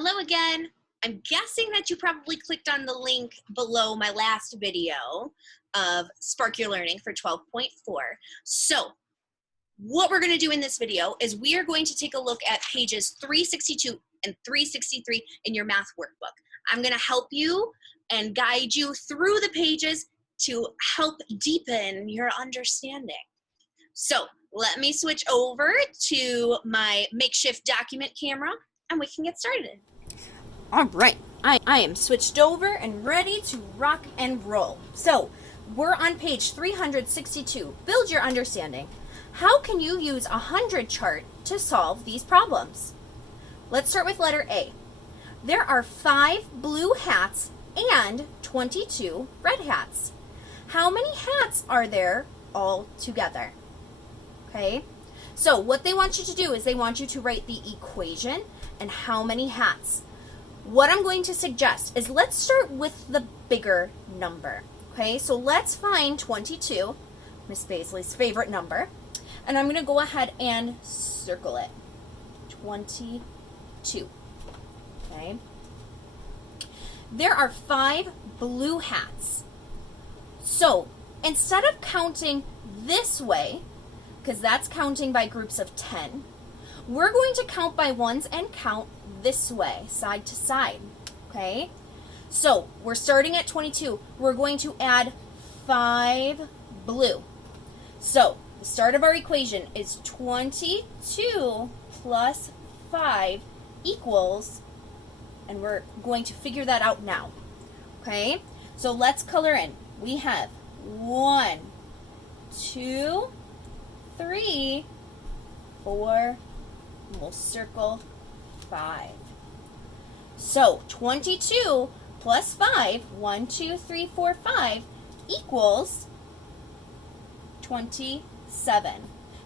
Hello again. I'm guessing that you probably clicked on the link below my last video of Spark Your Learning for 12.4. So what we're going to do in this video is we are going to take a look at pages 362 and 363 in your math workbook. I'm going to help you and guide you through the pages to help deepen your understanding. So let me switch over to my makeshift document camera and we can get started. All right, I am switched over and ready to rock and roll. So we're on page 362, Build Your Understanding. How can you use a 100 chart to solve these problems? Let's start with letter A. There are 5 blue hats and 22 red hats. How many hats are there all together? Okay, so what they want you to do is they want you to write the equation and how many hats. What I'm going to suggest is let's start with the bigger number. Okay, so let's find 22, Miss Baseley's favorite number, and I'm going to go ahead and circle it. 22. Okay. There are 5 blue hats. So instead of counting this way, because that's counting by groups of 10, we're going to count by ones and count this way, side to side, okay? So we're starting at 22. We're going to add 5 blue. So the start of our equation is 22 plus 5 equals, and we're going to figure that out now, okay? So let's color in. We have 1, 2, 3, 4, we'll circle 5. So 22 plus 5, 1, 2, 3, 4, 5 equals 27.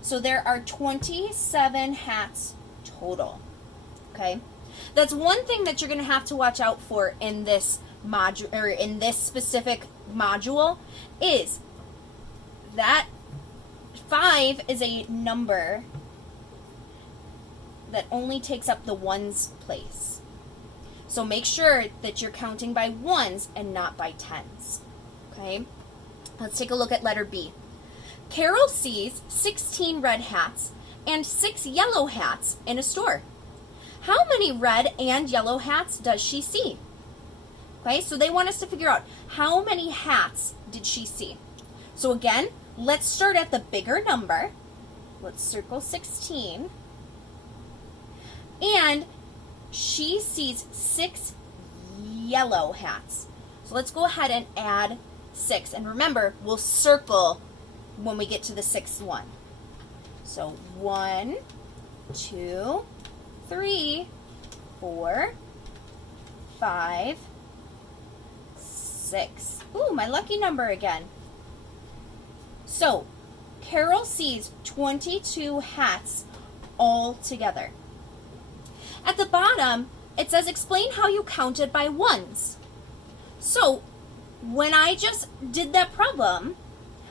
So there are 27 hats total. Okay? That's one thing that you're going to have to watch out for in this module, or in this specific module, is that 5 is a number that only takes up the ones place. So make sure that you're counting by ones and not by tens. Okay? Let's take a look at letter B. Carol sees 16 red hats and 6 yellow hats in a store. How many red and yellow hats does she see? Okay, so they want us to figure out how many hats did she see. So again, let's start at the bigger number. Let's circle 16. And she sees 6 yellow hats. So let's go ahead and add 6. And remember, we'll circle when we get to the 6th one. So 1, 2, 3, 4, 5, 6. Ooh, my lucky number again. So Carol sees 22 hats all together. At the bottom, it says explain how you counted by ones. So when I just did that problem,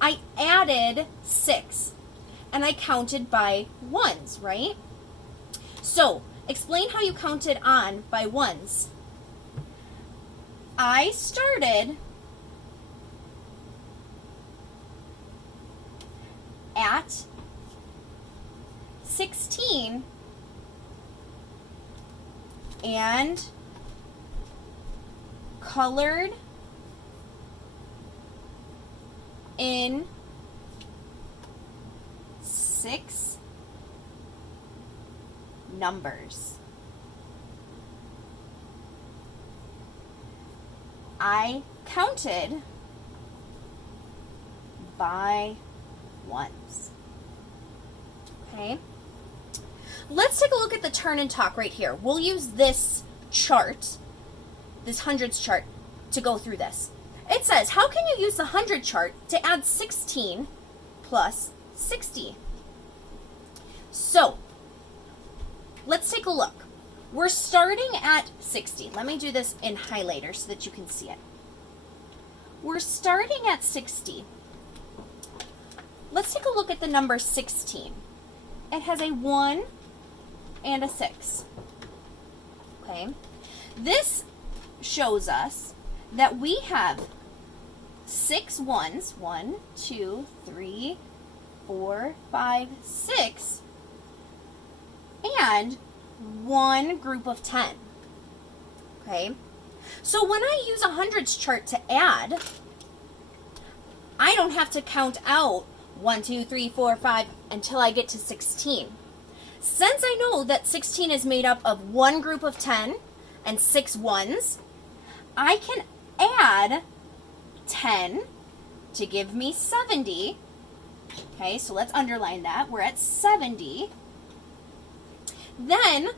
I added 6 and I counted by ones, right? So explain how you counted on by ones. I started at 16 and colored in 6 numbers. I counted by ones. Okay? Let's take a look at the turn and talk right here. We'll use this chart, this hundreds chart, to go through this. It says, how can you use the 100 chart to add 16 plus 60? So, let's take a look. We're starting at 60. Let me do this in highlighter so that you can see it. We're starting at 60. Let's take a look at the number 16. It has a 1 and a 6. Okay. This shows us that we have 6 ones, 1, 2, 3, 4, 5, 6, and 1 group of 10. Okay, so when I use a hundreds chart to add, I don't have to count out 1, 2, 3, 4, 5 until I get to 16. Since I know that 16 is made up of 1 group of 10 and 6 ones, I can add 10 to give me 70. Okay, so let's underline that. We're at 70. Then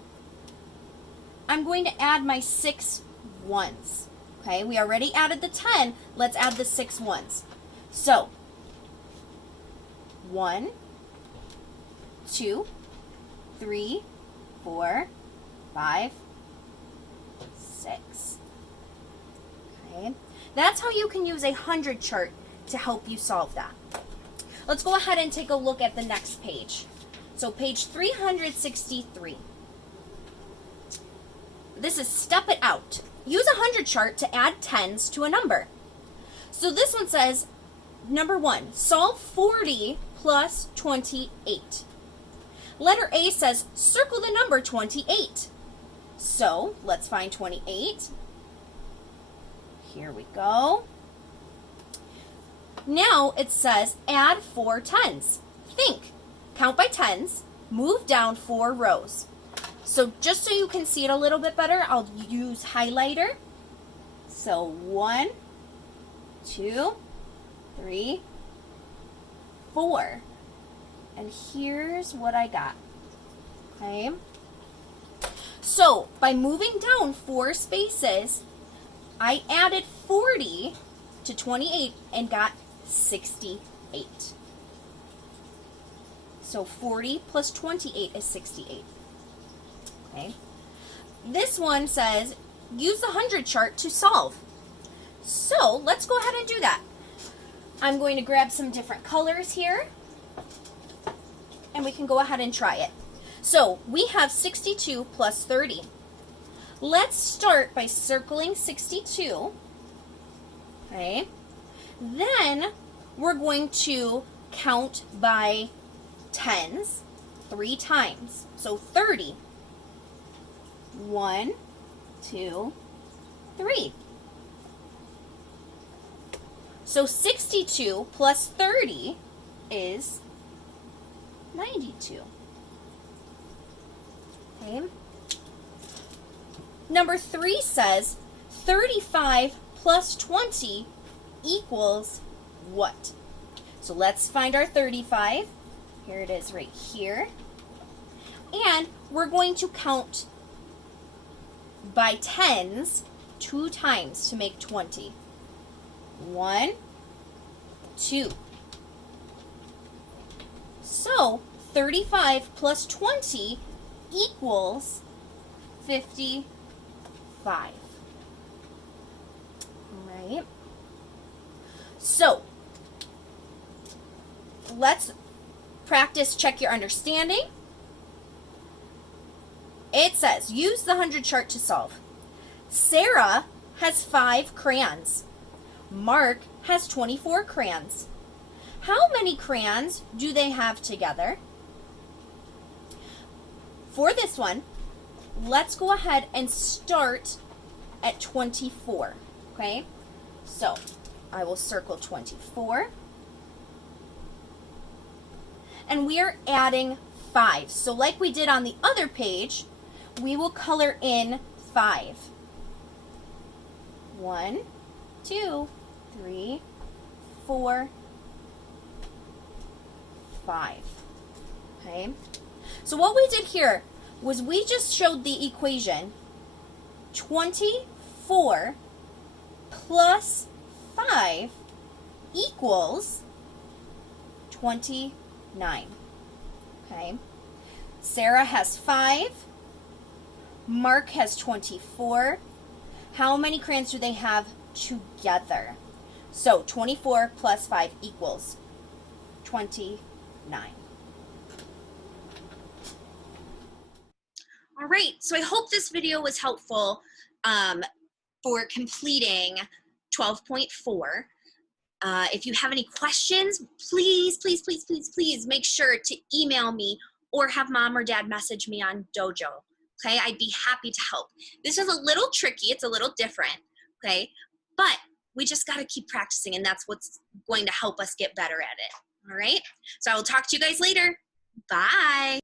I'm going to add my 6 ones. Okay, we already added the 10. Let's add the 6 ones. So 1, 2, 3, 4, 5, 6. Okay, that's how you can use a 100 chart to help you solve that. Let's go ahead and take a look at the next page. So page 363. This is step it out. Use a 100 chart to add tens to a number. So this one says, number 1, solve 40 plus 28. Letter A says, circle the number 28. So let's find 28. Here we go. Now it says, add 4 tens. Think, count by tens, move down 4 rows. So just so you can see it a little bit better, I'll use highlighter. So 1, 2, 3, 4. And here's what I got. Okay. So by moving down 4 spaces, I added 40 to 28 and got 68. So 40 plus 28 is 68. Okay. This one says, use the 100 chart to solve. So let's go ahead and do that. I'm going to grab some different colors here, and we can go ahead and try it. So we have 62 plus 30. Let's start by circling 62. Okay. Then we're going to count by tens 3 times. So 30. 1, 2, 3. So 62 plus 30 is 92. Okay. Number 3 says 35 plus 20 equals what? So let's find our 35. Here it is right here. And we're going to count by tens 2 times to make 20. 1, 2. So 35 plus 20 equals 55. All right. So let's practice check your understanding. It says, use the 100 chart to solve. Sarah has 5 crayons. Mark has 24 crayons. How many crayons do they have together? For this one, let's go ahead and start at 24. Okay? So, I will circle 24. And we are adding 5. So like we did on the other page, we will color in 5. 1, 2, 3, 4, 5. Okay? So what we did here was we just showed the equation 24 plus 5 equals 29. Okay? Sarah has 5. Mark has 24. How many crayons do they have together? So 24 plus 5 equals 29. All right, so I hope this video was helpful for completing 12.4. If you have any questions, please, please, please, please, please make sure to email me or have mom or dad message me on Dojo, okay? I'd be happy to help. This is a little tricky, it's a little different, okay? But we just gotta keep practicing, and that's what's going to help us get better at it, all right? So I will talk to you guys later. Bye.